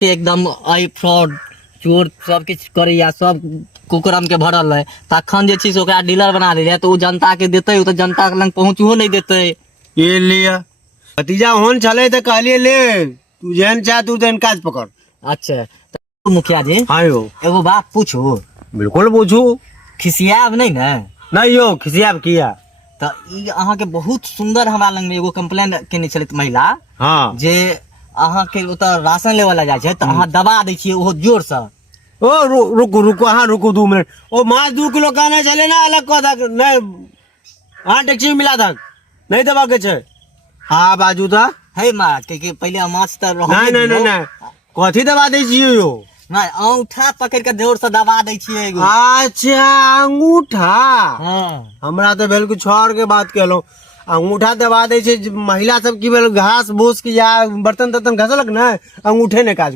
एकदम आई फ्रॉड चोर सब किछ करैया सब कुकरम के भरल है तखन जे छै से ओकरा डीलर बना देलिए तो जनता के देते तो जनता के लंग पहुंचो नहीं देते। ये लिया भतीजा होन चले तो कहलिए ले तू जहन चाह तू तेन काज पकड़। अच्छा तो मुखिया जी हाँ यो एगो बात पूछू। बिल्कुल पूछू। खिसियाब नहीं ना? नहीं यो खिसियाब किया तो ई अहाँ के बहुत सुंदर हमरा लंग में एगो कंप्लेन केने छलैत महिला हाँ जे अहाँ के ओतऽ राशन लेवल ला जाय छै तो अहाँ दबा दै छियै ओहो जोर से। ओ रुको रुको हाँ रुको 2 मिनट ओ माछ 2 किलो कहने चले ना अलग को तक नहीं हाँ टैक्सी में मिला तक नहीं दबा के छे। हाँ बाजू था है माछ के पहले माछ तो नहीं नहीं नहीं नहीं कथी दबा दे छियै यो? नहीं अंगूठा पकड़ के जोर से दबा दै छियै एगो। अच्छा अंगूठा हाँ हमरा तो भेल कुछ और के बात कहलो अंगूठा दबा दे छै महिला सब की भेल घास भूस की या बर्तन तर्तन घसलक ना अंगूठे ने काज